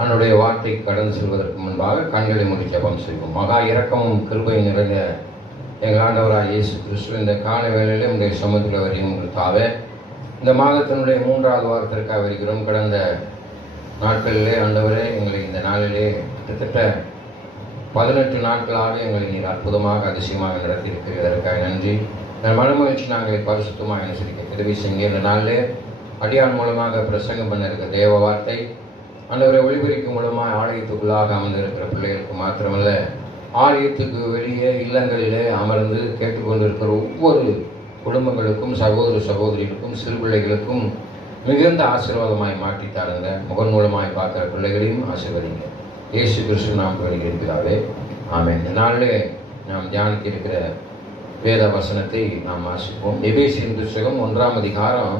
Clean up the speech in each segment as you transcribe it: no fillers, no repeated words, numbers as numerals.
அவனுடைய வார்த்தை கடந்து செல்வதற்கு முன்பாக கண்களை மூடி ஜெபம் செய்வோம். மகா இரக்கமும் கிருபை நிறைந்த எங்கள் ஆண்டவராக இயேசு கிறிஸ்து, இந்த கால வேளையிலே உங்களுடைய சமூகத்தில் வரையும் உங்களுக்காக இந்த மாதத்தினுடைய 3வது வாரத்திற்காக வருகிறோம். கடந்த நாட்களிலே ஆண்டவரே எங்களை இந்த நாளிலே கிட்டத்தட்ட 18 நாட்களாக எங்களை நீர் அற்புதமாக அதிசயமாக நடத்தியிருக்கிறதற்காக நன்றி. இந்த மனமகிழ்ச்சி நாங்கள் பரிசுத்தமாக அனுசரிக்க உதவி செய்ய இந்த நாளிலே அடியான் மூலமாக பிரசங்கம் பண்ண இருக்க தேவ வார்த்தை ஆண்டவரை ஒளிபரிக்கும் மூலமாக ஆலயத்துக்குள்ளாக அமர்ந்திருக்கிற பிள்ளைகளுக்கு மாத்திரமல்ல, ஆலயத்துக்கு வெளியே இல்லங்களிலே அமர்ந்து கேட்டுக்கொண்டிருக்கிற ஒவ்வொரு குடும்பங்களுக்கும் சகோதர சகோதரிகளுக்கும் சிறு பிள்ளைகளுக்கும் மிகுந்த ஆசீர்வாதமாய் மாற்றி தாருங்க. முகன் மூலமாய் பார்க்குற பிள்ளைகளையும் ஆசீர்வதிங்க. இயேசு கிறிஸ்து நாம் வேண்டுகிறாவே ஆமென். இந்த நாளிலே நாம் தியானிக்க இருக்கிற வேத வசனத்தை நாம் வாசிப்போம். எபேசியர் புத்தகம் 1ஆம் அதிகாரம்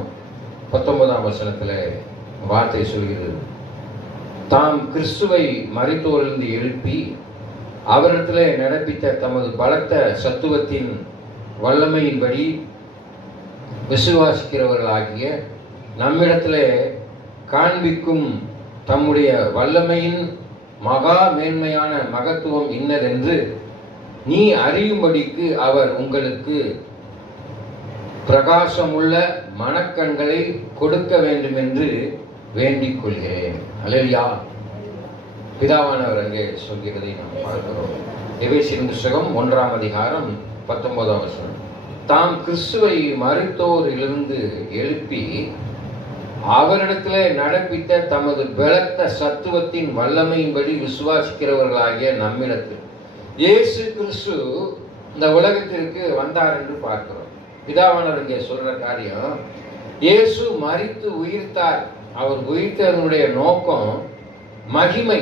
19ஆம் வசனத்தில் வார்த்தை சொல்கிறது, தாம் கிறிஸ்துவை மரித்தோரிலிருந்து எழுப்பி அவரிடத்திலே நடப்பித்த தமது பலத்த சத்துவத்தின் வல்லமையின்படி விசுவாசிக்கிறவர்களாகிய நம்மிடத்திலே காண்பிக்கும் தம்முடைய வல்லமையின் மகா மேன்மையான மகத்துவம் இன்னதென்று நீ அறியும்படிக்கு அவர் உங்களுக்கு பிரகாசமுள்ள மனக்கண்களை கொடுக்க வேண்டும் என்று வேண்டிக் கொள்கிறேன். அல்லேலூயா. பிதாவானவர் அங்கே சொல்கிறதை நாம் பார்க்கிறோம். எபேசியர் புத்தகம் 1ஆம் அதிகாரம் 19ஆம் வசனம், தாம் கிறிஸ்துவை மரித்தோரிலிருந்து எழுப்பி அவரிடத்திலே நடப்பித்த தமது பலத்த சத்துவத்தின் வல்லமையின்படி விசுவாசிக்கிறவர்களாகிய நம்மிடத்தில் இயேசு கிறிஸ்து இந்த உலகத்திற்கு வந்தார் என்று பார்க்கிறோம். பிதாவானவர் இங்கே சொல்ற காரியம், இயேசு மரித்து உயிர்த்தார். அவர் உயிர்த்ததனுடைய நோக்கம் மகிமை,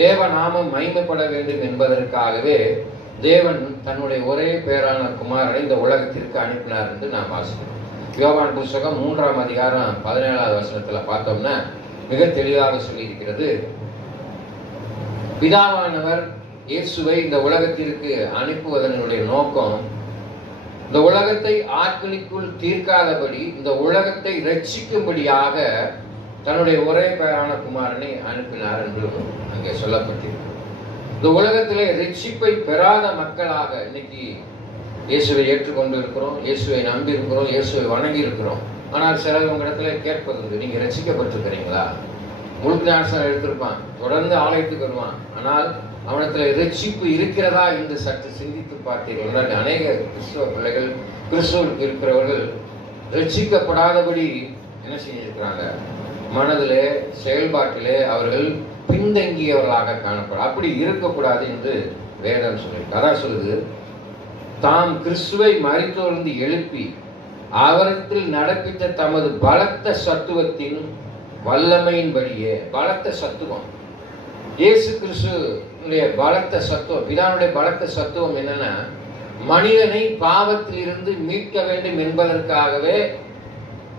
தேவநாமம் மகிமைப்பட வேண்டும் என்பதற்காகவே தேவன் தன்னுடைய ஒரே பேரான குமாரனை இந்த உலகத்திற்கு அனுப்பினார் என்று நாம் வாசிக்கிறோம். யோவான் புத்தகம் 3ஆம் அதிகாரம் 17ஆவது வசனத்தில் பார்த்தோம்னா மிக தெளிவாக சொல்லியிருக்கிறது, பிதாவானவர் இயேசுவை இந்த உலகத்திற்கு அனுப்புவதனுடைய நோக்கம் இந்த உலகத்தை ஆட்களுக்குள் தீர்க்காதபடி இந்த உலகத்தை ரட்சிக்கும்படியாக தன்னுடைய ஒரே பேரான குமாரனை அனுப்பினார் என்று அங்கே சொல்லப்பட்டிருக்கிறது. இந்த உலகத்திலே ரட்சிப்பை பெறாத மக்களாக இன்னைக்கு இயேசுவை ஏற்றுக்கொண்டு இருக்கிறோம், இயேசுவை நம்பி இருக்கிறோம், இயேசுவை வணங்கி இருக்கிறோம். ஆனால் சிலர் உங்க இடத்துல கேட்பது, நீங்க ரட்சிக்கப்பட்டிருக்கிறீங்களா? முழுக்க ஞானஸ்நானம் எடுத்திருப்பான், தொடர்ந்து ஆலயத்துக்கு வருவான், ஆனால் அவனத்துல ரட்சிப்பு இருக்கிறதா என்று சற்று சிந்தித்து பார்த்தீர்கள். அநேக கிறிஸ்துவ பிள்ளைகள், கிறிஸ்துவுக்கு இருக்கிறவர்கள் ரட்சிக்கப்படாதபடி என்ன செஞ்சிருக்கிறாங்க, மனதிலே செயல்பாட்டிலே அவர்கள் பின்தங்கியவர்களாக காணப்படும். அப்படி இருக்கக்கூடாது என்று வேதம் சொல்லியிருக்கு. அதான் சொல்லுது, தாம் கிறிஸ்துவை மரித்தோரிலிருந்து எழுப்பி அவரிடத்தில் நடப்பித்த தமது பலத்த சத்துவத்தின் வல்லமையின்படியே. பலத்த சத்துவம், இயேசு கிறிஸ்துடைய பலத்த சத்துவம், பிதாவுடைய பலத்த சத்துவம் என்னன்னா, மனிதனை பாவத்திலிருந்து மீட்க வேண்டும் என்பதற்காகவே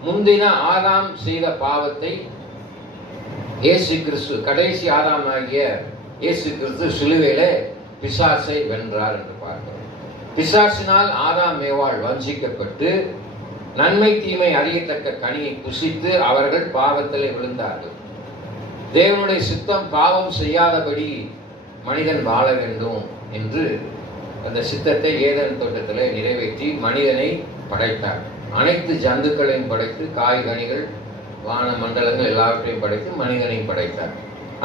முந்தின ஆதாம் செய்த பாவத்தை இயேசு கிறிஸ்து, கடைசி ஆதாம் ஆகிய இயேசு கிறிஸ்து சிலுவையிலே பிசாசை வென்றார் என்று பார்க்கிறோம். பிசாசினால் ஆதாம் ஏவாள் வஞ்சிக்கப்பட்டு நன்மை தீமை அறியத்தக்க கனியை புசித்து அவர்கள் பாவத்திலே விழுந்தார்கள். தேவனுடைய சித்தம் பாவம் செய்யாதபடி மனிதன் வாழ வேண்டும் என்று அந்த சித்தத்தை ஏதேன் தோட்டத்திலே நிறைவேற்றி மனிதனை படைத்தார். அனைத்து ஜந்துக்களையும் படைத்து, காய்கனிகள், வான மண்டலங்கள் எல்லாவற்றையும் படைத்து மனிதனையும் படைத்தார்.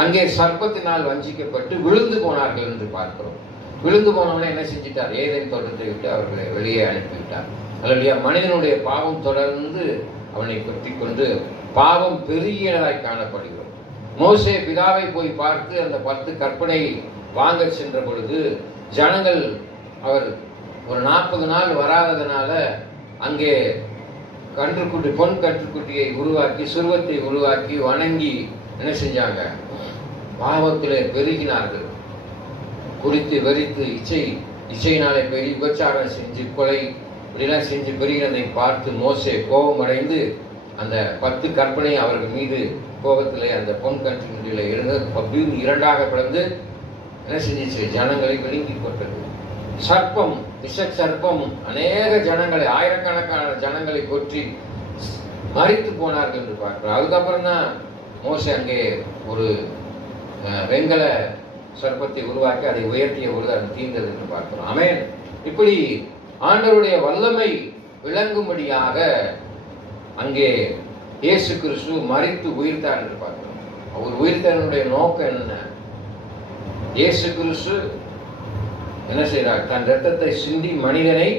அங்கே சர்ப்பத்தினால் வஞ்சிக்கப்பட்டு விழுந்து போனார்கள் என்று பார்க்கிறோம். விழுந்து போனவனை என்ன செஞ்சிட்டார், ஏதேன் தோட்டத்தை விட்டு அவர்களை வெளியே அனுப்பிவிட்டார். அல்லையா, மனிதனுடைய பாவம் தொடர்ந்து அவனை பற்றி கொண்டு பாவம் பெருகியதாய் காணப்படுகிறோம். மோசே பிதாவை போய் பார்த்து அந்த 10 கற்பனை வாங்க சென்ற பொழுது ஜனங்கள் அவர் ஒரு 40 நாள் வராததுனால அங்கே கன்றுக்குட்டி, பொன் கன்றுக்குட்டியை உருவாக்கி, சுருவத்தை உருவாக்கி வணங்கி என்ன செஞ்சாங்க, பாவத்திலே பெருகினார்கள். குறித்து வெறித்து இச்சையினாலே பெருகி விபச்சாரம் செஞ்சு கொலை இப்படிலாம் செஞ்சு பெருகினதை பார்த்து மோசே கோபமடைந்து அந்த 10 கற்பனை அவர்கள் மீது கோபத்திலே அந்த பொன் கன்றுக்குட்டியில இருந்து அப்படின்னு 2ஆக பிளந்து என்ன செஞ்சிச்சு, ஜனங்களை விழுங்கி கொண்டது. சர்ப்பம், விஷ சர்ப்பம் அநேக ஜனங்களை, ஆயிரக்கணக்கான ஜனங்களை கொற்றி மரித்து போனார்கள் என்று பார்க்கிறோம். அதுக்கப்புறம் தான் மோசே அங்கே ஒரு வெண்கல சர்ப்பத்தை உருவாக்கி அதை உயர்த்திய பொழுது அது தீர்ந்தது என்று பார்க்கிறோம். ஆமென். இப்படி ஆண்டவருடைய வல்லமை விளங்கும்படியாக அங்கே இயேசு கிறிஸ்து மரித்து உயிர்த்தார் என்று பார்க்கிறோம். அவர் உயிர்த்தனுடைய நோக்கம் என்ன? இயேசு கிறிஸ்து என்ன செய்கிறார்? தன் இரத்தத்தை சிந்தி மனிதனை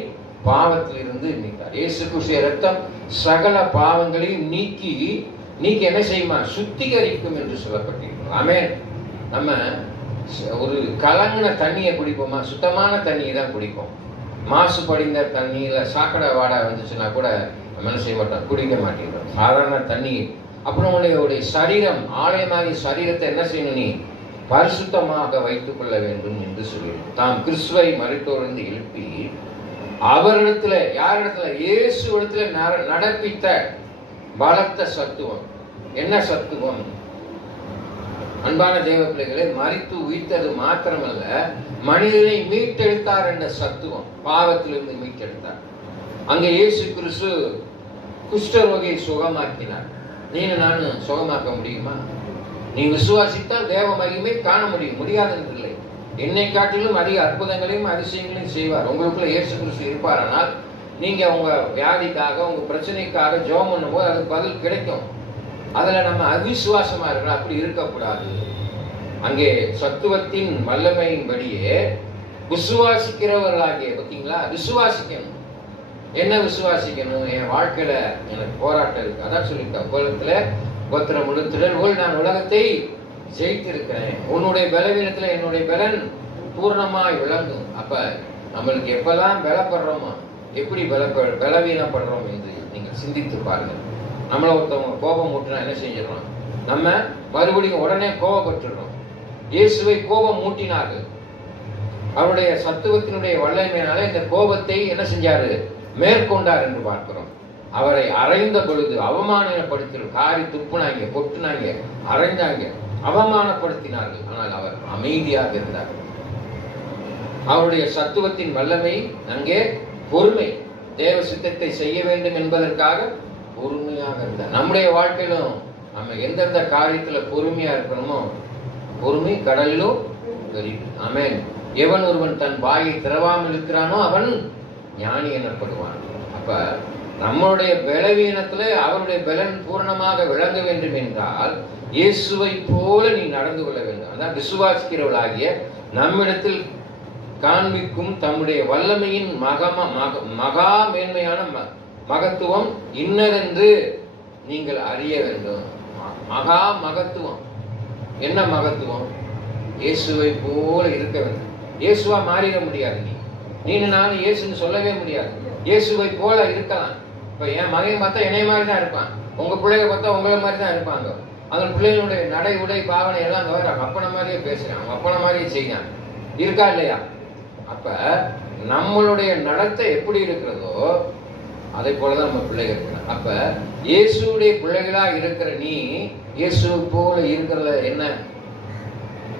பாவத்தில் இருந்து நீத்தார். இயேசு கிறிஸ்துவின் இரத்தம் சகல பாவங்களையும் நீக்கி என்ன செய்யுமா? சுத்திகரிக்கும் என்று சொல்லப்பட்டிருக்கிறோம். ஆமென். நம்ம ஒரு கலங்கின தண்ணியை குடிப்போமா? சுத்தமான தண்ணியை தான் குடிப்போம். மாசுபடிந்த தண்ணியில சாக்கடை வாடை வந்துச்சுன்னா கூட நம்ம என்ன செய்ய மாட்டோம்? குடிக்க மாட்டேங்கிறோம். சாதாரண தண்ணி. அப்புறம் உடைய சரீரம், ஆலயமாகிய சரீரத்தை என்ன செய்யணும்? நீ பரிசுத்தமாக வைத்துக் கொள்ள வேண்டும் என்று சொல்லிடும். தாம் கிறிஸ்துவை மரித்தோரிலிருந்து எழுப்பி அவரிடத்துல, யாரிடத்துல? இயேசு இடத்துல நடப்பித்த பலத்த சத்துவம். என்ன சத்துவம்? அன்பான தேவ பிள்ளைகளை, மரித்து உயிர்த்தது மாத்திரமல்ல, மனிதனை மீட்டெடுத்தார் என்ற சத்துவம். பாவத்திலிருந்து மீட்டெடுத்தார். அங்கே இயேசு கிறிஸ்து குஷ்டரோகியை சுகமாக்கினார். நீனும் நானும் சுகமாக்க முடியுமா? நீ விசுவாசித்தால் தேவ மகிமை காண முடியும். முடியாது என்றில்லை. என்னை காட்டிலும் அதிக அற்புதங்களையும் அதிசயங்களையும் செய்வார். உங்களுக்குள்ள இயேசு கிறிஸ்து இருப்பாரானால் நீங்க உங்க வியாதிக்காக, உங்க பிரச்சனைக்காக ஜெபம் பண்ணும்போது அதுக்கு பதில் கிடைக்கும். அதுல நம்ம அவிசுவாசமா இருக்கணும். அப்படி இருக்கக்கூடாது. அங்கே சத்துவத்தின் வல்லமையின்படியே விசுவாசிக்கிறவர்களாகிய, பார்த்தீங்களா? விசுவாசிக்கணும். என்ன விசுவாசிக்கணும்? என் வாழ்க்கையில எனக்கு போராட்டம் இருக்கு, அதான் சொல்லியிருக்கேன். உலகத்துல கோத்திரம் முழுத்திடல் போல் நான் உலகத்தை ஜெயித்திருக்கிறேன். உன்னுடைய பலவீனத்துல என்னுடைய பலன் பூர்ணமாய் விளங்கும். அப்ப நம்மளுக்கு எப்பெல்லாம் பலப்படுறோமோ, எப்படி பலவீனப்படுறோம் என்று நீங்கள் சிந்தித்து பாருங்க. நம்மள ஒருத்தவங்க கோபம் மூட்டினா என்ன செஞ்சிடறோம்? நம்ம மறுபடியும் உடனே கோபப்பட்டுடுறோம். இயேசுவை கோபம் மூட்டினார்கள். அவருடைய சத்துவத்தினுடைய வல்லமையினால இந்த கோபத்தை என்ன செஞ்சாரு? மேற்கொண்டார் என்று பார்க்கிறோம். அவரை அறைந்த பொழுது அவமானப்படுத்தின காரி துப்புனாங்க, கொட்டுனாங்க, அறைந்தாங்க, அவமானப்படுத்தினார்கள். ஆனால் அவர் அமைதியாக இருந்தார். அவருடைய சத்துவத்தின் வல்லமை அங்கே பொறுமை. தேவ சித்தத்தை செய்ய வேண்டும் என்பதற்காக பொறுமையாக இருந்தார். நம்முடைய வாழ்க்கையிலும் நம்ம எந்தெந்த காரியத்துல பொறுமையா இருக்கணுமோ, பொறுமை கடலிலும் பெரியது. ஆமென். எவன் ஒருவன் தன் வாயை திறவாமல் இருக்கிறானோ அவன் ஞானி எனப்படுவான். அப்ப நம்மளுடைய பலவீனத்துல அவருடைய பலன் பூரணமாக விளங்க வேண்டும் என்றால் இயேசுவை போல நீ நடந்து கொள்ள வேண்டும். அதான் விசுவாசிக்கிறவளாகிய நம்மிடத்தில் காண்பிக்கும் தம்முடைய வல்லமையின் மகா மேன்மையான மகத்துவம் இன்னதென்று நீங்கள் அறிய வேண்டும். மகா மகத்துவம். என்ன மகத்துவம்? இயேசுவை போல இருக்க வேண்டும். இயேசுவா மாறிட முடியாது. நீ நானும் இயேசுன்னு சொல்லவே முடியாது. இயேசுவை போல இருக்கலாம். இப்ப என் மகன் பார்த்தா என்னை மாதிரி தான் இருப்பான். உங்க பிள்ளைங்க பார்த்தா உங்களை மாதிரி தான் இருப்பாங்க. அந்த பிள்ளைகளுடைய நடை உடை பாவனை எல்லாம் வேற. அப்பனை மாதிரியே பேசுறான், அவங்க அப்பனை மாதிரியே செய்யான். இருக்கா இல்லையா? அப்ப நம்மளுடைய நடத்தை எப்படி இருக்கிறதோ அதை போலதான் நம்ம பிள்ளைகள் இருக்கணும். அப்ப இயேசுடைய பிள்ளைகளா இருக்கிற நீ இயேசுவை போல இருக்கிறத என்ன?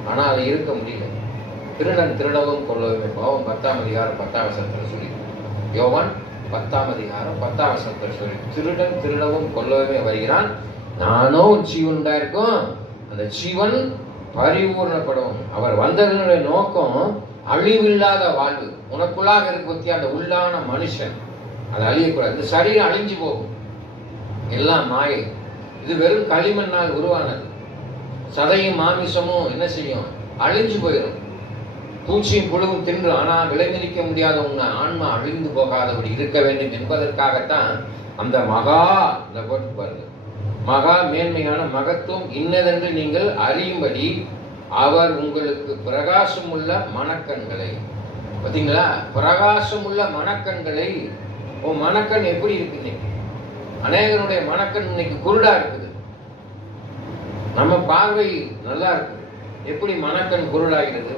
ஆனா அதை இருக்க முடியல. திருடன் திருடவும் கொள்ளவும். பாவம் 10ஆம் அதிகாரம் 10ஆம் வசனத்துல சொல்லி, யோவான் 10ஆம் அதிகாரம் 10ஆம் வசனத்துல சொல்லி, திருடன் திருடவும் கொள்ளவே வருகிறான், நானோ ஜீவன் உண்டாயிருக்கும், அந்த ஜீவன் பரிபூர்ணப்படும். அவர் வந்ததனுடைய நோக்கம் அழிவில்லாத வாழ்வு. உனக்குள்ளாக இருக்க பத்தியா அந்த உள்ளான மனுஷன் அது அழியக்கூடாது. இந்த சரீரம் அழிஞ்சு போகும். எல்லாம் மாயை. இது வெறும் களிமண்ணால் உருவானது. சதையும் மாமிசமும் என்ன செய்யும்? அழிஞ்சு போயிடும். பூச்சியும் புழுவும் தின்று. ஆனா விளைவிக்க முடியாத உங்க ஆன்மா அழிந்து போகாதபடி இருக்க வேண்டும் என்பதற்காகத்தான் அந்த இந்த போட்டு பாருங்க, மகா மேன்மையான மகத்துவம் இன்னதென்று நீங்கள் அறியும்படி அவர் உங்களுக்கு பிரகாசம் உள்ள மனக்கண்களை, பார்த்தீங்களா? பிரகாசம் உள்ள மனக்கண்களை. உன் மனக்கண் எப்படி இருக்கு இன்னைக்கு? அநேகருடைய மனக்கண் இன்னைக்கு குருடா இருக்குது. நம்ம பார்வை நல்லா இருக்குது. எப்படி மனக்கண் குருடாகிறது?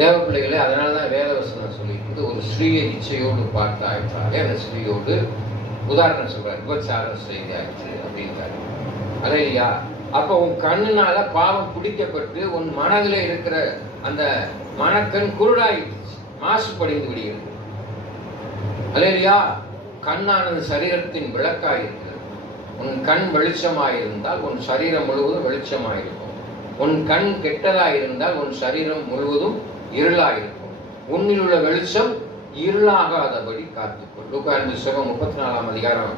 தேவ பிள்ளைகளே, அதனாலதான் வேதவசனம் சொல்லிட்டு ஒரு ஸ்ரீயை இச்சையோடு பார்த்து ஆயிட்டாலே அந்த ஸ்ரீயோடு உதாரணம் சொல்றாரு, விபச்சாரம் செய்து ஆயிடுச்சு அப்படின்ட்டாரு. அலையா? அப்ப உன் கண்ணுனால பாவம் பிடிக்கப்பட்டு உன் மனதில் இருக்கிற அந்த மனக்கண் குருடாயிடுச்சு, மாசுபடிந்து விடுகிறது. அலையா? கண்ணானது சரீரத்தின் விளக்காயிருக்கிறது. உன் கண் வெளிச்சமாயிருந்தால் உன் சரீரம் முழுவதும் வெளிச்சமாயிருக்கும். உன் கண் கெட்டதா இருந்தால் உன் சரீரம் முழுவதும் இருளாயிருக்கும். உன்னில் உள்ள வெளிச்சம் இருளாகாதபடி காத்துக்கொள். லூக்காயின் புத்தகம் 34ஆம் அதிகாரம்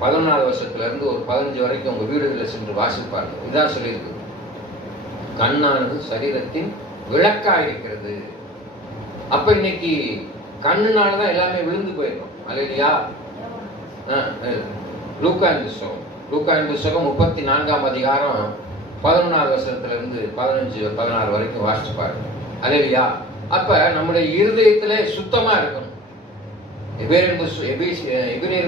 14வது வருஷத்திலிருந்து ஒரு 15 வரைக்கும் உங்க வீடுகளில் சென்று வாசிப்பார்கள். இதான் சொல்லியிருக்கு, கண்ணானது சரீரத்தின் விளக்காயிருக்கிறது. அப்ப இன்னைக்கு கண்ணுனாலதான் எல்லாமே விழுந்து போயிருக்கும். அல்லையா? லூக்காயின் புத்தகம் 34ஆம் அதிகாரம் 11வது வருஷத்திலிருந்து 15, 16 வரைக்கும் வாசிச்சு பாருங்க. அல்லையா? அப்ப நம்முடைய இருதயத்துல சுத்தமா இருக்கணும். எபிரேயர்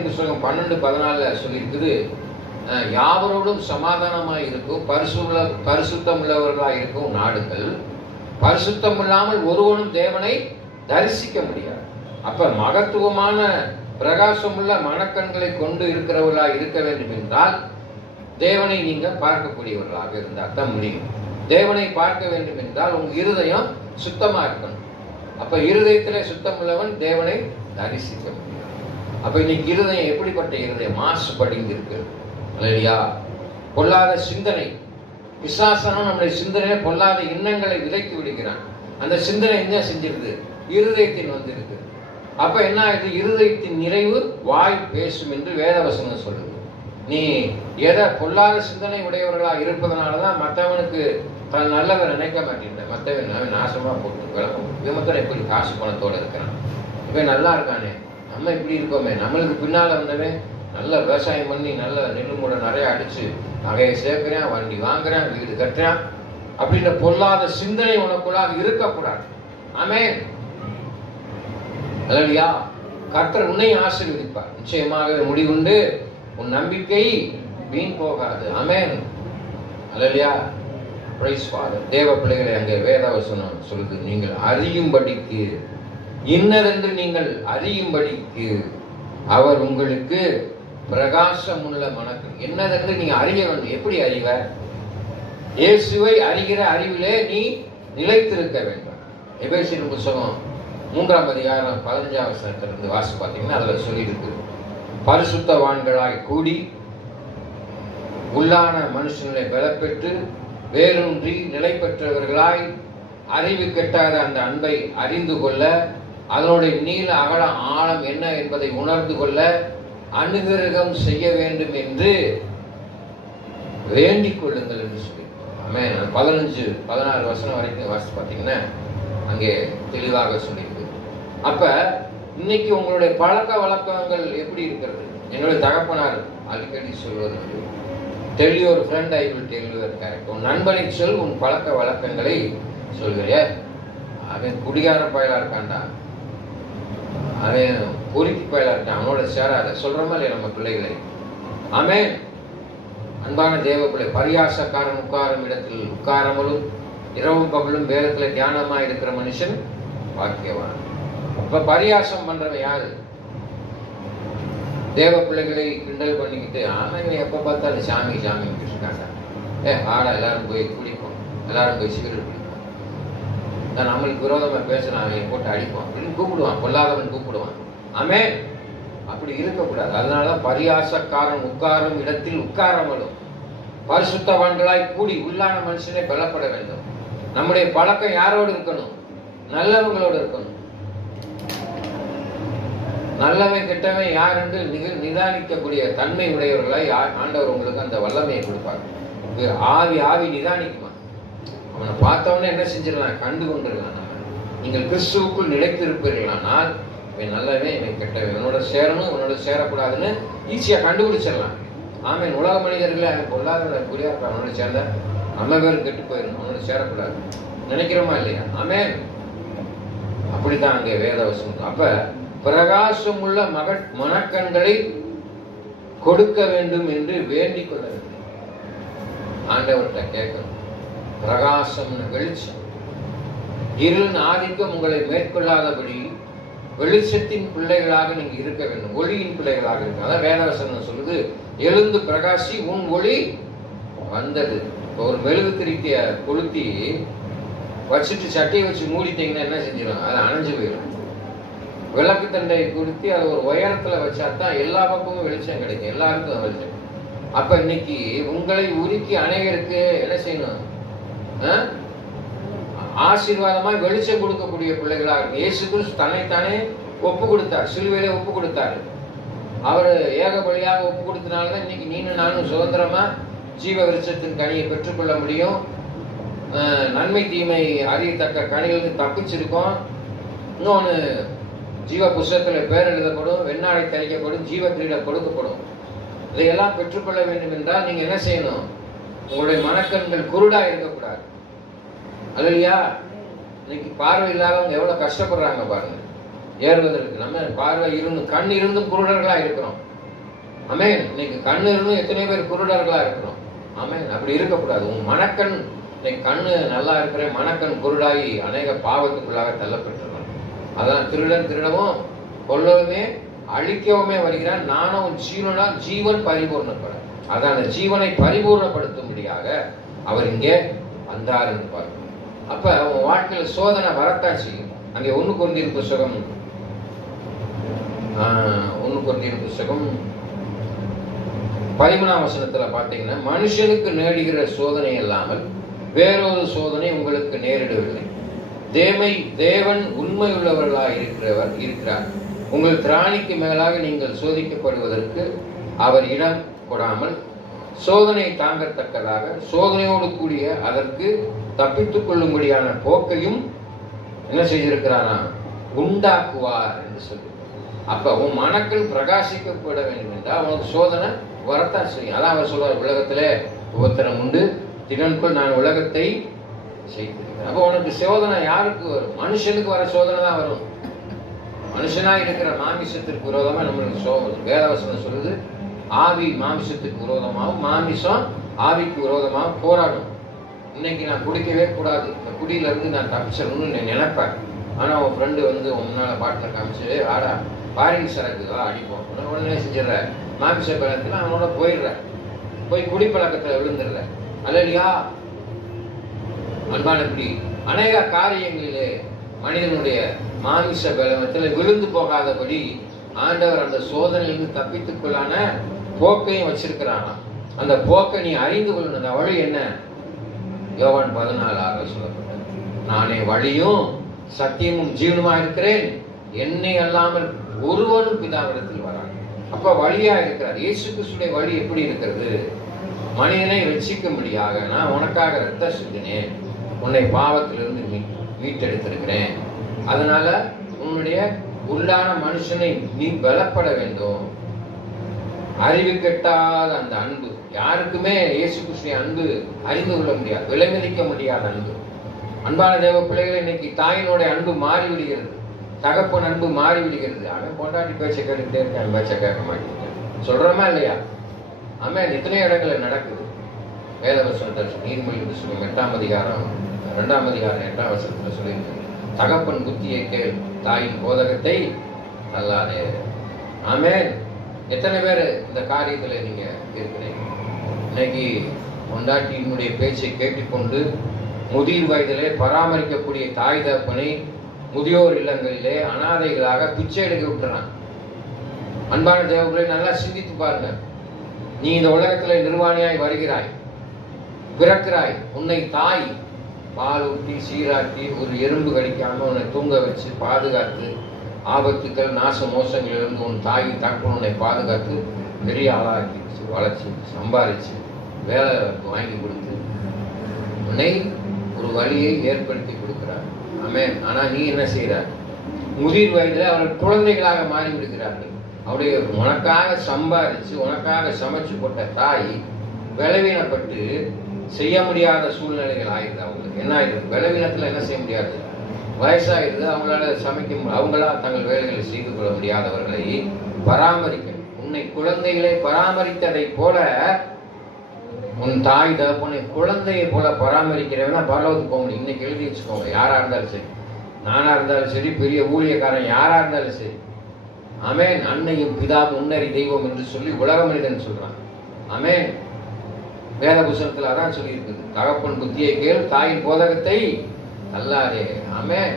புத்தகம் 12:14 சொல்லியிருக்குது, யாவரோடும் சமாதானமாய் இருக்கும், பரிசுத்தம் உள்ளவர்களாய் இருக்கும் நாடுகள், பரிசுத்தம் இல்லாமல் ஒருவனும் தேவனை தரிசிக்க முடியாது. அப்ப மகத்துவமான பிரகாசமுள்ள மனக்கண்களை கொண்டு இருக்கிறவர்களாக இருக்க வேண்டும் என்றால் தேவனை நீங்க பார்க்கக்கூடியவர்களாக இருந்தால் தான் முடியும். தேவனை பார்க்க வேண்டும் என்றால் உங்க இருதயம் சுத்தமா இருக்கணும். அப்ப இருதயத்திலே சுத்தம் உள்ளவன் தேவனை தரிசிக்க முடியும். அப்ப இன்னைக்கு இருதயம் எப்படிப்பட்ட இருதயம்? மாசுபடிந்து இருக்கு. இல்லையா? பொல்லாத சிந்தனை, பிசாசனம் நம்முடைய சிந்தனையில பொல்லாத எண்ணங்களை விதைத்து விடுகிறான். அந்த சிந்தனை என்ன செஞ்சிருது? இருதயத்தின் வந்திருக்கு. அப்ப என்ன ஆயிடுது? இருதயத்தின் நிறைவு வாய் பேசும் என்று வேதவசனம் சொல்லுது. நீ எதை பொல்லாத சிந்தனை உடையவர்களா இருப்பதனாலதான் மற்றவனுக்கு தான் நல்லதை நினைக்க மாட்டேன், மற்றவன் நாசமா போட்டு விளக்கம். விமத்தனை எப்படி காசு பணத்தோட இருக்கிறான், இவன் நல்லா இருக்கானே, நம்ம இப்படி இருக்கோமே, நம்மளுக்கு பின்னால வந்தவன் நல்ல விவசாயம் பண்ணி நல்ல நெல்லு மூட நிறைய அடிச்சு நகையை சேர்க்கிறான், வண்டி வாங்குறான், வீடு கட்டுறான் அப்படின்ற பொல்லாத சிந்தனை உனக்குள்ளாக இருக்கக்கூடாது. ஆமென். அல்லையா? கர்த்தர் உன்னை ஆசீர்வதிப்பார். நிச்சயமாக முடிவுண்டு, உன் நம்பிக்கை வீண் போகாது. ஆமென். அல்லையா? Praise father. தேவ பிள்ளைகளை அங்கே வேதவசனம் சொல்லுது, நீங்கள் அறியும்படிக்கு, இன்னதென்று நீங்கள் அறியும்படிக்கு அவர் உங்களுக்கு பிரகாசம் உள்ள மனக்கு. என்னதென்று நீ அறிய வேண்டும். எப்படி அறிவ? இயேசுவை அறிகிற அறிவிலே நீ நிலைத்திருக்க வேண்டும். எபேசியர் புத்தகம் 3ஆம் அதிகாரம் 15ஆம் வசனத்திலிருந்து வாசி பார்த்தீங்கன்னா அதுல சொல்லியிருக்கு, பரிசுத்தவான்களாய் கூடி உள்ளான மனுஷனை பலப்பெற்று வேரூன்றி நிலை பெற்றவர்களாய் அறிவு கெட்டாத அந்த அன்பை அறிந்து கொள்ள, அதனுடைய நீள அகல ஆழம் என்ன என்பதை உணர்ந்து கொள்ள அனுகிரகம் செய்ய வேண்டும் என்று வேண்டிக் கொள்ளுங்கள் என்று சொல்லி. ஆமென். 15, 16 வசனம் வரைக்கும் வாசித்து பார்த்தீங்கன்னா அங்கே தெளிவாக சொல்லியிருக்கு. அப்ப இன்னைக்கு உங்களுடைய பழக்க வழக்கங்கள் எப்படி இருக்கிறது? என்னுடைய தகப்பனார் அடிக்கடி சொல்வது, tell your friend I will tell your character. உன் நண்பனை சொல், உன் பழக்க வழக்கங்களை சொல்கிறிய. அவன் குடிகார பயலா இருக்கான்டா, அவன் பொறுக்கி பயலா இருக்கான், அவனோட சேராத. சொல்றோமா இல்லையா நம்ம பிள்ளைகளை? ஆமென். அன்பான தேவ பிள்ளை, பரியாசக்காரன் உட்காரும் இடத்தில் உட்காரமலும் இரவும் பகலும் வேதத்துல தியானமா இருக்கிற மனுஷன் பாக்கியவான். அப்ப பரியாசம் பண்றவன் யாரு? தேவ பிள்ளைகளை கிண்டல் பண்ணிக்கிட்டு, ஆனா இவன் எப்ப பார்த்தாலும் சாமி சாமி இருக்காங்க, ஆடா எல்லாரும் போய் குடிப்போம், எல்லாரும் போய் சிகரெட் குடிப்போம், நம்மளுக்கு விரோதமா பேசுறான், அவன் போட்டு அடிப்போம் அப்படின்னு கூப்பிடுவான், பொல்லாதவன் கூப்பிடுவான். ஆமென். அப்படி இருக்கக்கூடாது. அதனாலதான் பரியாசக்காரன் உட்காரும் இடத்தில் உட்காரமலும் பரிசுத்தவான்களாய் கூடி உள்ளான மனுஷனே பலப்பட வேண்டும். நம்முடைய பழக்கம் யாரோடு இருக்கணும்? நல்லவங்களோடு இருக்கணும். நல்லவன் கெட்டவன் யார் என்று நிதானிக்கக்கூடிய தன்மை உடையவர்களை ஆண்டவர் உங்களுக்கு அந்த வல்லமையை கொடுப்பார். ஆவி ஆவி நிதானிக்குமா? அவனை பார்த்தவனே என்ன செஞ்சிடலாம்? கண்டு கொண்டிடலாம். நம்ம நீங்கள் கிறிஸ்துவுக்குள் நிலைத்திருப்பீர்களானால் இவன் நல்லவன் இவன் கெட்டவன், இவனோட சேரணும் இவனோட சேரக்கூடாதுன்னு ஈஸியா கண்டுபிடிச்சிடலாம். ஆமென். உலக மனிதர்களை அவன் பொல்லாத குறியா இருப்பான், அவனோட சேர்ந்த நம்ம பேரும் கெட்டு போயிடணும், அவனோட சேரக்கூடாது நினைக்கிறோமா இல்லையா? ஆமென். அப்படித்தான் அங்கே வேதவசம். அப்ப பிரகாசம் உள்ள மனக்கண்களை கொடுக்க வேண்டும் என்று வேண்டிக் கொள்ள வேண்டும். ஆண்டவர்கிட்ட கேட்கணும். பிரகாசம், வெளிச்சம், இருளின் ஆதிக்கம் உங்களை மேற்கொள்ளாதபடி வெளிச்சத்தின் பிள்ளைகளாக நீங்க இருக்க வேண்டும், ஒளியின் பிள்ளைகளாக இருக்க. அதான் வேதவசனம் சொல்லுது, எழுந்து பிரகாசி உன் ஒளி வந்தது. ஒரு மெழுகு திரிக்க கொளுத்தி வச்சுட்டு சட்டையை வச்சு மூடிட்டீங்கன்னா என்ன செஞ்சிடும்? அது அணைஞ்சு போயிடும். விளக்கு தண்டையை கொடுத்து அதை ஒரு உயரத்துல வச்சாதான் எல்லா பக்கமும் வெளிச்சம் கிடைக்கும், எல்லாருக்கும் வெளிச்சம். அப்ப இன்னைக்கு உங்களை உருக்கி அநேகருக்கு என்ன செய்யணும்? ஆசீர்வாதமாய் வெளிச்சம் கொடுக்கக்கூடிய பிள்ளைகளாக இருக்கும். இயேசு கிறிஸ்து தன்னைத்தானே ஒப்பு கொடுத்தார், சிலுவையிலே ஒப்பு கொடுத்தார். அவர் ஏக பலியாக ஒப்பு கொடுத்தனால்தான் இன்னைக்கு நீனும் நானும் சுதந்திரமா ஜீவ விருட்சத்தின் கனியை பெற்றுக்கொள்ள முடியும். நன்மை தீமை அறியத்தக்க கனிகளுக்கு தப்பிச்சிருக்கோம். இன்னொன்று, ஜீவ புஸ்தகத்தில் பேர் எழுதப்படும், வெண்ணாடை தரிக்கப்படும், ஜீவ கிரீடம் கொடுக்கப்படும். இதையெல்லாம் பெற்றுக்கொள்ள வேண்டும் என்றால் நீங்க என்ன செய்யணும்? உங்களுடைய மனக்கண்கள் குருடா இருக்கக்கூடாது. அல்லையா? இன்னைக்கு பார்வை இல்லாதவங்க எவ்வளவு கஷ்டப்படுறாங்க பாருங்க ஏறுவதற்கு. நம்ம பார்வை இருந்தும் கண் இருந்தும் குருடர்களா இருக்கிறோம். ஆமென். இன்னைக்கு கண் இருந்தும் எத்தனை பேர் குருடர்களா இருக்கிறோம். ஆமென். அப்படி இருக்கக்கூடாது. உன் மனக்கண், இன்னைக்கு கண்ணு நல்லா இருக்கிற மனக்கண் குருடாகி அநேக பாவத்துக்குள்ளாக தள்ளப்பட்டிருக்கணும். அதான் திருடன் திருடவும் கொல்லவுமே அழிக்கவுமே வருகிறான், நானும் ஜீவன் பரிபூர்ணப்பட. அதான் அந்த ஜீவனை பரிபூர்ணப்படுத்தும்படியாக அவர் இங்கே வந்தார் என்று பார்க்கணும். அப்ப உன் வாழ்க்கையில் சோதனை வரத்தான் செய்யும். அங்கே 1 கொரிந்தியர் புஸ்தகம் 13ஆம் வசனத்துல பாத்தீங்கன்னா, மனுஷனுக்கு நேடுகிற சோதனை இல்லாமல் வேறொரு சோதனை உங்களுக்கு நேரிடவில்லை. தேவன் உண்மை உள்ளவர்களாக இருக்கிறார். உங்கள் திராணிக்கு மேலாக நீங்கள் சோதிக்கப்படுவதற்கு அவர் இடம் கொடாமல் சோதனை தாங்கத்தக்கதாக சோதனையோடு கூடிய அதற்கு தப்பித்துக் கொள்ளும்படியான போக்கையும் என்ன செய்திருக்கிறாரா? உண்டாக்குவார் என்று சொல்லி. அப்ப உன் மனக்கள் பிரகாசிக்கப்பட வேண்டும் என்றால் உனக்கு சோதனை வரத்தான் செய்யும். அதான் அவர் சொல்றார், உலகத்திலே உபத்திரம் உண்டு, தினனுக்குள் நான் உலகத்தை செய்திருக்கிறேன். அப்ப உனக்கு சோதனை யாருக்கு வரும்? மனுஷனுக்கு வர சோதனை தான் வரும். மனுஷனா இருக்கிற மாமிசத்திற்கு விரோதமா நம்மளுக்கு சோதனை. வேதவசனம் சொல்லுது, ஆவி மாமிசத்துக்கு விரோதமாகவும் மாமிசம் ஆவிக்கு விரோதமாகவும் போராடும். இன்னைக்கு நான் குடிக்கவே கூடாது, இந்த குடியில இருந்து நான் தப்பிச்சிடணும்னு நினைப்பேன். ஆனா உன் ஃப்ரெண்டு வந்து உன்னால பாட்டில் காமிச்சு, ஆடா பாரின் சரக்கு அடிப்போம், உடனே செஞ்சிடற, மாமிச பழத்தில் அவனோட போயிடுற, போய் குடிப்பழக்கத்தில் விழுந்துடுற. அல்லையா? அன்பானபடி அநேக காரியங்களிலே மனிதனுடைய மாமிச பலவத்தில் விழுந்து போகாதபடி ஆண்டவர் அந்த சோதனையிலிருந்து தப்பித்துக்குள்ளான போக்கையும் வச்சிருக்கிறாங்க. அந்த போக்கை நீ அறிந்து கொள்ளணும். அந்த வழி என்ன? யோவான் 14:6 சொல்லப்பட்டது, நானே வழியும் சத்தியமும் ஜீவனுமா இருக்கிறேன், என்னை அல்லாமல் ஒருவனும் பிதாவிடத்தில் வரான். அப்ப வழியா இருக்கிறார். இயேசு கிறிஸ்துடைய வழி எப்படி இருக்கிறது? மனிதனை ரட்சிக்கும்படியாக நான் உனக்காக ரத்த சிந்தினேன், உன்னை பாவத்திலிருந்து மீட்டெடுத்திருக்கிறேன். அதனால உன்னுடைய உள்ளான மனுஷனை நீ பலப்பட வேண்டும். அறிவு கெட்டாத அந்த அன்பு, யாருக்குமே இயேசு கிறிஸ்துவின் அன்பு அறிந்து கொள்ள முடியாது, விலை மதிக்க முடியாத அன்பு. அன்பான தேவ பிள்ளைகளை, இன்னைக்கு தாயினுடைய அன்பு மாறிவிடுகிறது, தகப்பன் அன்பு மாறிவிடுகிறது. அவன் கொண்டாடி பேச்சை கேட்டுக்கிட்டே இருக்கான், பேச்சை கேட்க மாட்டேங்க சொல்றோமா இல்லையா? ஆமென். எத்தனை இடங்களில் நடக்குது. வேதவசனத்தில் நீர்மொழி புத்தகம் 8ஆம் அதிகாரம் 2ஆம் அதிகாரம் 8ஆம் வசனத்தில் சொல்லியிருக்கு, தகப்பன் புத்தியை கேள், தாயின் போதகத்தை நல்லாதே. ஆமென். எத்தனை பேர் இந்த காரியத்தில் நீங்க இருக்கிறீங்க? இன்னைக்கு பொண்டாட்டியினுடைய பேச்சை கேட்டுக்கொண்டு முதிர் வயதிலே பராமரிக்கக்கூடிய தாய் தகப்பனை முதியோர் இல்லங்களிலே அனாதைகளாக பிச்சை எடுக்க விட்டுறான். அன்பான தேவர்களை நல்லா சிந்தித்து பாருங்க. நீ இந்த உலகத்தில் நிர்வாணியாய் வருகிறாய், பிறக்கிறாய். உன்னை தாய் பால் ஊட்டி சீராட்டி ஒரு எறும்பு கடிக்காம உன்னை தூங்க வச்சு பாதுகாத்து, ஆபத்துக்கள் நாச மோசங்களிலிருந்து உன் தாய் தகப்பன் உன்னை பாதுகாத்து பெரிய ஆளாக்கி வளர்ச்சி சம்பாதிச்சு வேலை வாங்கி கொடுத்து உன்னை ஒரு வழியை ஏற்படுத்தி கொடுக்கிறார். ஆமென். ஆனா நீ என்ன செய்கிறார்? முதிர் வயதில் அவர்கள் குழந்தைகளாக மாறி விடுகிறார்கள். அவருடைய உனக்காக சம்பாதிச்சு உனக்காக சமைச்சு போட்ட தாய் பலவீனப்பட்டு செய்ய முடியாத சூழ்நிலைகள் ஆயிடுது. அவங்களுக்கு என்ன ஆயிடுது? பலவீனத்துல என்ன செய்ய முடியாது, வயசாயிடுது. அவங்களால சமைக்க, அவங்களா தங்கள் வேலைகளை செய்து கொள்ள முடியாதவர்களை பராமரிக்க, உன்னை குழந்தைகளை பராமரித்ததை போல உன் தாய் தகப்பனை குழந்தையை போல பராமரிக்கிறவனா பரலோகத்துக்கு போக முடியும். இன்னைக்கு எழுதி வச்சுக்கோங்க. யாரா இருந்தாலும் சரி, நானா இருந்தாலும் சரி, பெரிய ஊழியக்காரன் யாரா இருந்தாலும் சரி. ஆமென். அன்னையும் பிதாவும் முன்னறி தெய்வம் என்று சொல்லி உலக மனிதன் சொல்றான். ஆமென். வேத புத்தகத்தில் அதான் சொல்லி இருக்குது, தகப்பன் புத்தியை கேள், தாயின் போதகத்தை தள்ளாதே. ஆமென்.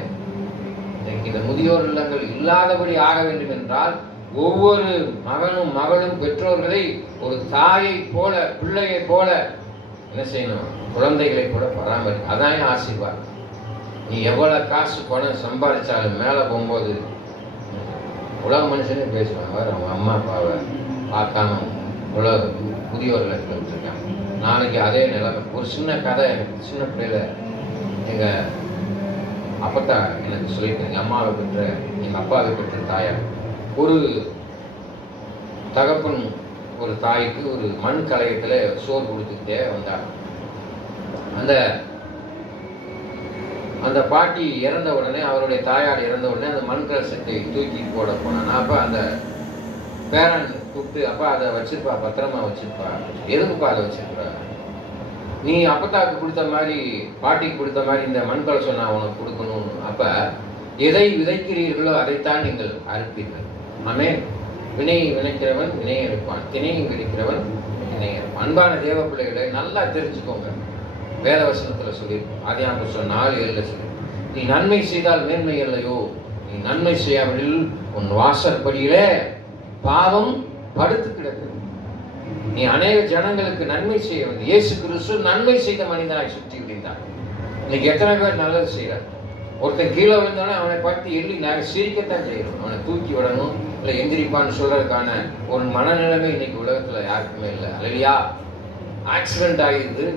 இன்னைக்கு இந்த முதியோர் இல்லங்கள் இல்லாதபடி ஆக வேண்டும் என்றால் ஒவ்வொரு மகனும் மகளும் பெற்றோர்களை ஒரு தாயை போல, பிள்ளையை போல என்ன செய்யணும்? குழந்தைகளை கூட பராமரிக்க. அதான் ஆசீர்வாதம். நீ எவ்வளவு காசு பணம் சம்பாதிச்சாலும் மேலே போகும்போது உலக மனுஷனே பேசுவாங்க, அவங்க அம்மா அப்பாவை பார்க்காம உலக புதியவர்களை விட்டுருக்காங்க. நாளைக்கு அதே நிலைமை. ஒரு சின்ன கதை, எனக்கு சின்ன பிள்ளையில எங்கள் அப்பத்தா எனக்கு சொல்லியிருக்கேன். எங்கள் அம்மாவை பெற்ற, எங்கள் அப்பாவை பெற்ற தாயார், ஒரு தகப்பன் ஒரு தாய்க்கு ஒரு மண் கலையத்தில் சோறு கொடுத்துக்கிட்டே வந்தார். அந்த பாட்டி இறந்த உடனே, அவருடைய தாயார் இறந்த உடனே அந்த மண் கலசத்தை தூக்கி போட போனான். அப்போ அந்த பேரன் கூப்பிட்டு, அப்பா அதை வச்சிருப்பா, பத்திரமா வச்சிருப்பா. எதுக்குப்பா அதை வச்சிருப்பா? நீ அப்பத்தாவுக்கு கொடுத்த மாதிரி, பாட்டிக்கு கொடுத்த மாதிரி இந்த மண் கலசம் நான் உனக்கு கொடுக்கணும். அப்போ எதை விதைக்கிறீர்களோ அதைத்தான் நீங்கள் அறுப்பீர்கள். ஆமென். வினை வினைக்கிறவன் வினையை இருப்பான், திணையை விதைக்கிறவன் வினையை இருப்பான். அன்பான தேவ பிள்ளைகளை நல்லா தெரிஞ்சுக்கோங்க. வேதவசனத்தில் சொல்லியிருக்கோம். ஆதியாகமம் 4:7 சொல்லி, நீ நன்மை செய்தால் மேன்மை இல்லையோ, நீ நன்மை செய்யாமல் உன் வாசற்படியிலே பாவம் படுத்து கிடக்கு. நீ அநேக ஜனங்களுக்கு நன்மை செய்ய வேண்டும். இயேசு கிறிஸ்து நன்மை செய்த மனிதனாய் சுற்றி விடுந்தார். இன்னைக்கு எத்தனை பேர் நல்லது செய்யறார்? ஒருத்தன் கீழே விழுந்தோடனே அவனை பார்த்து எள்ளி சிரிக்கத்தான் செய்யணும், அவனை தூக்கி விடணும், இல்லை எந்திரிப்பான்னு சொல்றதுக்கான ஒரு மனநிலைமை இன்னைக்கு உலகத்துல யாருக்குமே இல்லை. அல்லையா? ஆக்சிடென்ட் ஆகிடுது,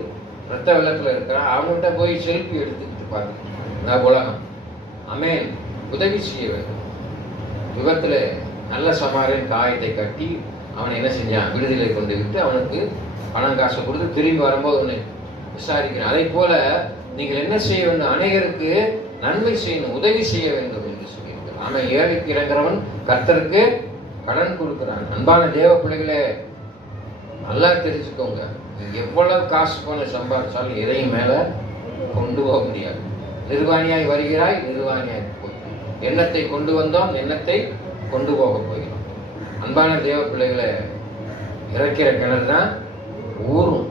ரத்த வெள்ளத்தில் இருக்கிறான், அவன்கிட்ட போய் செல்ஃபி எடுத்துக்கிட்டு பாருங்க உலகம். ஆமென். உதவி செய்ய வேண்டும். விபத்துல நல்ல சமாரியன் காயத்தை கட்டி அவனை என்ன செஞ்சான்? விடுதலை கொண்டு விட்டு அவனுக்கு பணம் காசை கொடுத்து திரும்பி வரும்போது அவனை விசாரிக்கிறான். அதை போல நீங்கள் என்ன செய்ய வேண்டும்? அநேகருக்கு நன்மை செய்யணும், உதவி செய்ய வேண்டும் என்று சொல்லியிருக்கிறார். அவன் ஏழைக்கு இறங்குறவன் கர்த்தருக்கு கடன் கொடுக்கிறான். அன்பான தேவ பிள்ளைகளே, நல்லா தெரிஞ்சுக்கோங்க. எவ்வளவு காசு பணம் சம்பாதிச்சாலும் எதையும் மேல கொண்டு போக முடியாது. நிர்வாணியாய் வருகிறாய், நிர்வாணியாய் போய் எண்ணத்தை கொண்டு வந்தோம், எண்ணத்தை கொண்டு போக போகிறோம். அன்பான தேவ பிள்ளைகளை, இறைக்கிற கிணறு தான் ஊறும்.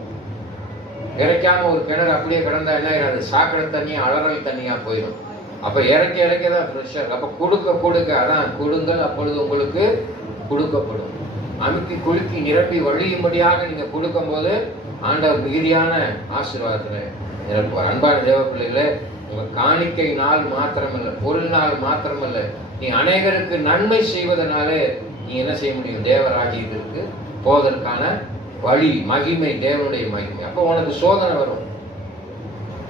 இறைக்காம ஒரு கிணறு அப்படியே கிடந்தா என்ன ஆயிடாது? சாக்கடை தண்ணியா, அலறல் தண்ணியா போயிடும். அப்ப இறைக்க தான் ஃப்ரெஷ்ஷா. அப்ப கொடுக்க அதான் கொடுங்கள், அப்பொழுது உங்களுக்கு கொடுக்கப்படும். அமுக்கி குலுக்கி நிரப்பி வழியும்படியாக நீங்க கொடுக்கும் போது ஆண்டவர் மிகுதியான ஆசீர்வாதத்துல நிரப்புவார். அன்பான தேவ பிள்ளைகளே, உங்க காணிக்கை நாள் மாத்திரமல்ல, பொருள் நாள் மாத்திரமல்ல, நீ அநேகருக்கு நன்மை செய்வதனாலே நீ என்ன செய்ய முடியும்? தேவராஜ்யத்திற்கு போவதற்கான வழி, மகிமை, தேவனுடைய மகிமை. அப்போ உனக்கு சோதனை வரும்.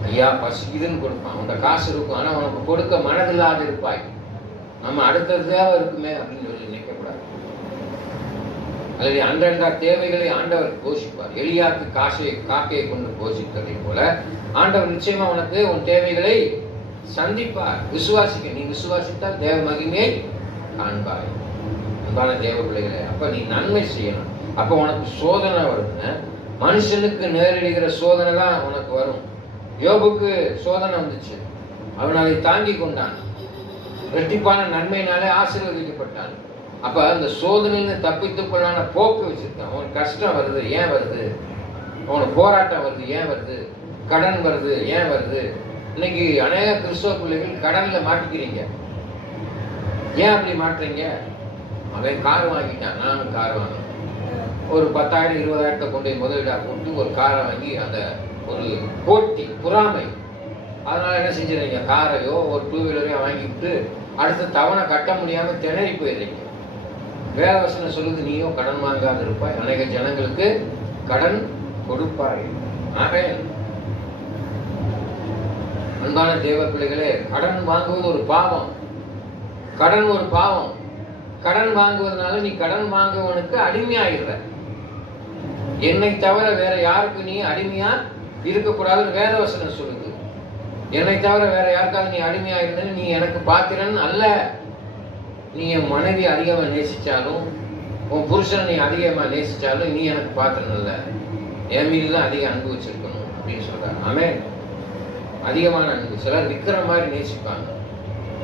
ஐயா பசிக்குதுன்னு கொடுப்பான், உன்ட காசு இருக்கும், ஆனா உனக்கு கொடுக்க மனதில்லாத இருப்பாய். நம்ம அடுத்தது தேவை இருக்குமே அப்படின்னு சொல்லி நினைக்கக்கூடாது. அல்லது அன்றா தேவைகளை ஆண்டவர் போஷிப்பார். எலியாக்கு காக்கையை கொண்டு போஷித்ததை போல ஆண்டவர் நிச்சயமா உனக்கு உன் தேவைகளை சந்திப்பார். விசுவாசிக்க, நீ விசுவாசித்தால் தேவ மகிமையை காண்பாய். அன்பான தேவ பிள்ளைகளை, அப்ப நீ நன்மை செய்யணும். அப்ப உனக்கு சோதனை வருதுங்க. மனுஷனுக்கு நேரிடுகிற சோதனை தான் உனக்கு வரும். யோபுக்கு சோதனை வந்துச்சு, அவன் அதை தாங்கி கொண்டான். இரட்டிப்பான நன்மையினாலே ஆசீர்வதிக்கப்பட்டான். அப்ப அந்த சோதனையிலிருந்து தப்பித்துக்கொள்ளான போக்கு வச்சிருக்கான். அவனுக்கு கஷ்டம் வருது, ஏன் வருது? அவனுக்கு போராட்டம் வருது, ஏன் வருது? கடன் வருது, ஏன் வருது? இன்னைக்கு அநேக கிறிஸ்தவ பிள்ளைகள் கடன்ல மாட்டிக்கிறீங்க. ஏன் அப்படி மாட்டுறீங்க? அவன் கார் வாங்கிட்டான், நானும் கார் வாங்கினேன். ஒரு 10,000 20,000 கொண்டு போய் முதலீடா போட்டு ஒரு காரை வாங்கி, அந்த ஒரு போட்டி, பொறாமை, அதனால என்ன செஞ்சிடறீங்க? காரையோ ஒரு 2 வீலரையோ வாங்கிவிட்டு அடுத்த தவணை கட்ட முடியாம திணறி போயிடுறீங்க. வேதவசனம் சொல்லுது, நீயோ கடன் வாங்காது இருப்பாய், அநேக ஜனங்களுக்கு கடன் கொடுப்பாய். ஆமென். அன்பான தேவ பிள்ளைகளே, கடன் வாங்குவது ஒரு பாவம். கடன் ஒரு பாவம். கடன் வாங்குவதனால நீ கடன் வாங்குவனுக்கு அடிமையாகிற. என்னை தவிர வேற யாருக்கு நீ அடிமையா இருக்கக்கூடாதுன்னு வேதவசனம் சொல்லுது. என்னை தவிர வேற யாருக்காவது நீ அடிமையா இருந்த நீ எனக்கு பாத்திரன் அல்ல. நீ என் மனைவி அதிகமா நேசிச்சாலும், உன் புருஷனை நீ அதிகமா நேசிச்சாலும், நீ எனக்கு பாத்திரன் அல்ல. என் மீதுதான் அதிக அன்பு வச்சிருக்கணும் அப்படின்னு சொல்றாரு. ஆமென். அதிகமான அன்பு. சிலர் விக்கிற மாதிரி நேசிப்பாங்க,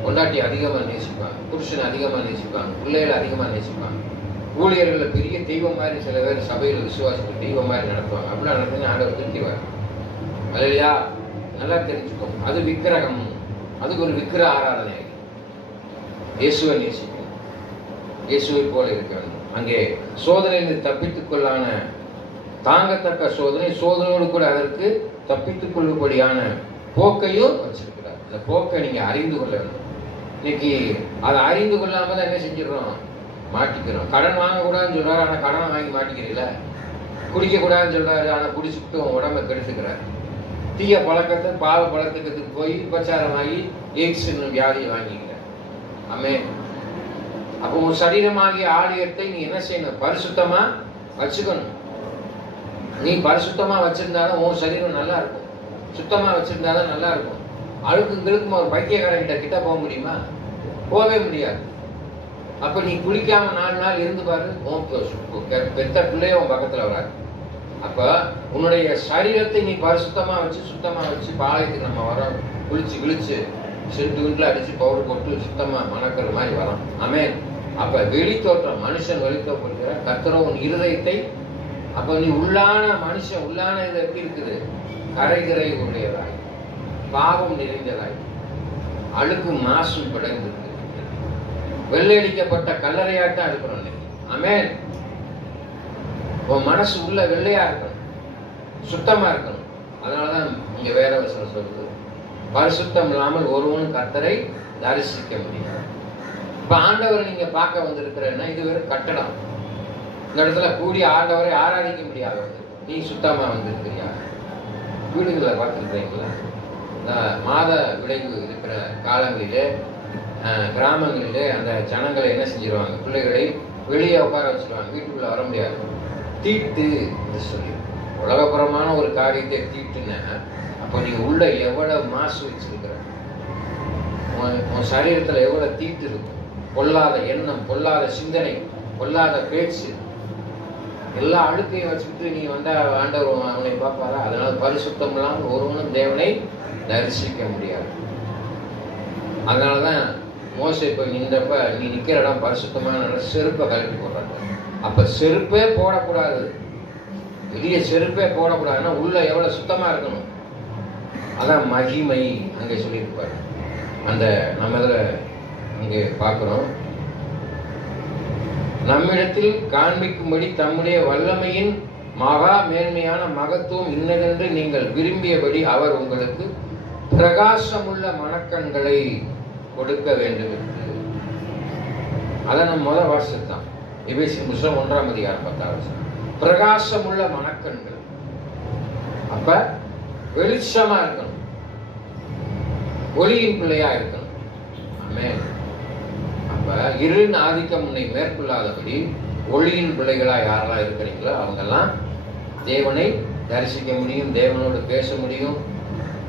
பொண்டாட்டி அதிகமா நேசிப்பாங்க, புருஷனை அதிகமா நேசிப்பாங்க, பிள்ளைகளை அதிகமா நேசிப்பாங்க. ஊழியர்களை பெரிய தெய்வம் மாதிரி சில பேர் சபையில் விசுவாசிகள் தெய்வம் மாதிரி நடத்துவாங்க. அப்படிலாம் நடத்துன்னு ஆண்டவர் திருத்திவார். இல்லையா? நல்லா தெரிஞ்சுக்கோங்க. அது விக்கிரகம், அதுக்கு ஒரு விக்கிர ஆராதனை. இயேசுவை நேசிக்கணும், இயேசுவை போல இருக்க வேண்டும். அங்கே சோதனையில் தப்பித்துக்கொள்ளான தாங்கத்தக்க சோதனை, சோதனையோடு கூட அதற்கு தப்பித்துக் கொள்ளும்படியான போக்கையும் வச்சிருக்கிறார். அந்த போக்கை நீங்க அறிந்து கொள்ள வேண்டும். இன்னைக்கு அதை அறிந்து கொள்ளாம தான் என்ன செஞ்சிடறோம், மாட்டிக்கிறோம். கடன் வாங்கக்கூடாதுன்னு சொல்றாரு, ஆனா கடன் வாங்கி மாட்டிக்கிறீங்களா? குடிக்க கூடாதுன்னு சொல்றாரு, ஆனா குடிச்சுட்டு உடம்பை கெடுத்துக்கிறார். தீய பழக்கத்தை பாவ பழக்கத்துக்கு போய் உபச்சாரம் ஆகி எய்ட்ஸ் வியாதியை வாங்கிக்கிறார். ஆமே. அப்போ உன் சரீரமாகிய ஆலயத்தை நீ என்ன செய்யணும், பரிசுத்தமா வச்சுக்கணும். நீ பரிசுத்தமா வச்சிருந்தாலும் உன் சரீரம் நல்லா இருக்கும். சுத்தமா வச்சிருந்தாதான் நல்லா இருக்கும். அழுக்குங்களுக்கும் ஒரு பைத்தியக்காரங்கிட்ட கிட்ட போக முடியுமா? போகவே முடியாது. அப்ப நீ குளிக்காம 4 நாள் இருந்து பாரு, பெத்த பிள்ளைய உன் பக்கத்துல வராது. அப்ப உன்னுடைய சரீரத்தை நீ பரிசுத்தமா வச்சு சுத்தமா வச்சு, பாளையத்துக்கு நம்ம வரோம், குளிச்சு கிழிச்சு சென்ட்டு வீட்டுல அடிச்சு பவுடர் போட்டு சுத்தமா மணக்கிற மாதிரி வரோம். ஆமே. அப்ப வெளி தோற்றம், மனுஷன் வெளித்தோப்படுகிற கர்த்தரோ உன் இருதயத்தை. அப்ப நீ உள்ளான மனுஷன், உள்ளான இது எப்படி இருக்குது, கரைதிரை உடையதாய், பாவம் நிறைந்ததாய், அழுக்கு மாசும் படைந்திருக்கு, வெள்ளையடிக்கப்பட்ட கல்லறையாட்டம் இருக்கிறோம். ஆமென். உன் மனசு உள்ள வெள்ளையா இருக்கணும், சுத்தமா இருக்கணும். அதனாலதான் இங்க வேற வசனம் சொல்லுது, பரிசுத்தம் இல்லாமல் ஒருவனும் கர்த்தரை தரிசிக்க முடியாது. இப்ப ஆண்டவரை நீங்க பார்க்க வந்திருக்கிறன்னா இது வெறும் கட்டடம். இந்த இடத்துல கூடி ஆண்டவரை ஆராதிக்க முடியாது. நீ சுத்தமா வந்திருக்கிறியா? வீடுகளை பார்த்துருக்கீங்களா? இந்த மாத விளைவு இருக்கிற காலங்களிலே கிராமங்களிலே அந்த ஜனங்களை என்ன செஞ்சிருவாங்க, பிள்ளைகளை வெளியே உட்கார வச்சிருவாங்க, வீட்டுக்குள்ள வர முடியாது. தீட்டு என்று சொல்லி உலகப்புறமான ஒரு காரியத்தை தீட்டுன்னா, அப்போ நீ உள்ள எவ்வளவு மாசு வச்சிருக்கிற, உன் சரீரத்துல எவ்வளவு தீட்டு இருக்கும். பொல்லாத எண்ணம், பொல்லாத சிந்தனை, பொல்லாத பேச்சு, எல்லா அழுக்கையும் வச்சுக்கிட்டு நீ வந்தா ஆண்டவர் அவனை பார்ப்பாரா? அதனால பரிசுத்தம் இல்லாமல் ஒருவனும் தேவனை தரிசிக்க முடியாது. அதனாலதான் மோசே போய் நின்றப்ப, நீ நிக்கிற இடம் பரிசுத்தமான செருப்பை கழட்டி போடுறாங்க. அப்ப செருப்பே போடக்கூடாது, வெளிய செருப்பே போடக்கூடாதுன்னா உள்ள எவ்வளவு சுத்தமா இருக்கணும். அதான் மகிமை அங்கே சொல்லியிருப்பாரு. அந்த நம்ம இதுல அங்கே பார்க்கிறோம், நம்மிடத்தில் காண்பிக்கும்படி தம்முடைய வல்லமையின் மகா மேன்மையான மகத்துவம் இன்னதென்று நீங்கள் விரும்பியபடி அவர் உங்களுக்கு பிரகாசமுள்ள மனக்கண்களை கொடுக்க வேண்டும் என்று. அதை நம்ம முதல் வாசித்தான், எபேசியர் புத்தகம் 1ஆம் அதிகாரம் 10ஆம் வசனம். பிரகாசமுள்ள மனக்கண்கள். அப்ப வெளிச்சமா இருக்கணும், ஒளியின் பிள்ளையா இருக்கணும். ஆமென். அப்ப இருளின் ஆதிக்கம் உன்னை மேற்கொள்ளாதபடி ஒளியின் பிள்ளைகளா யாரெல்லாம் இருக்கிறீங்களோ அவங்கெல்லாம் தேவனை தரிசிக்க முடியும், தேவனோடு பேச முடியும்,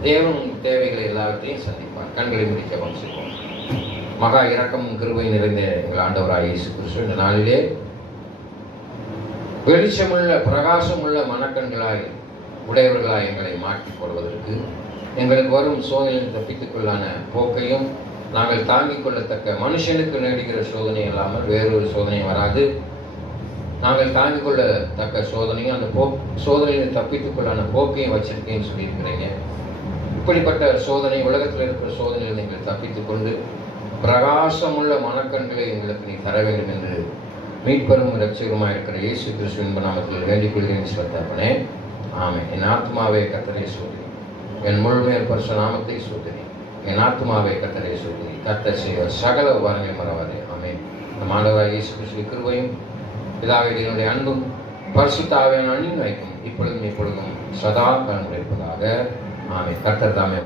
தேவன் தேவைகளை எல்லாவற்றையும் சந்திப்பார். கண்களை முடிக்க வம்சிப்போம். மகா இரக்கமும் கிருபை நிறைந்த எங்கள் ஆண்டவராய் இயேசு கிறிஸ்து இந்த நாளிலே வெளிச்சமுள்ள பிரகாசமுள்ள மனக்கண்களாய் உடையவர்களாய் எங்களை மாற்றிக் கொள்வதற்கு, எங்களுக்கு வரும் சோதனையில் தப்பித்துக்கொள்ளான போக்கையும் நாங்கள் தாங்கிக் கொள்ளத்தக்க, மனுஷனுக்கு நேடுகிற சோதனை இல்லாமல் வேறொரு சோதனை வராது, நாங்கள் தாங்கிக் கொள்ளத்தக்க சோதனையும் அந்த சோதனையில் தப்பித்துக்கொள்ளான போக்கையும் வச்சிருக்கேன்னு சொல்லியிருக்கிறீங்க. இப்படிப்பட்ட சோதனை, உலகத்தில் இருக்கிற சோதனையில் நீங்கள் தப்பித்துக் கொண்டு பிரகாசமுள்ள மனக்கண்களை எங்களுக்கு நீ தர வேண்டும் என்று மீட்பரும் இரட்சகருமாய் இருக்கிற இயேசு கிறிஸ்துவின் நாமத்தில் வேண்டிக் கொள்கிறேன் சொல்லிட்டாப்பனே. ஆமென். என் ஆத்மாவே கர்த்தரை சோதரி, என் முழுமையர் பரிசுத்த நாமத்தை சோதரி, என் ஆத்மாவே கர்த்தரை சோதரி, கர்த்தர் செய்வ சகல உபகாரங்களை மறவாதே. ஆமென். நம் ஆண்டவராகிய இயேசு கிறிஸ்துவின் கிருபையும் பிதாவே என்னுடைய அன்பும் பரிசுத்த ஆவியான அன்பின் வைக்கும் இப்பொழுதும் சதா காலம் இருப்பதாக. ஆமென். கர்த்தர் தாமே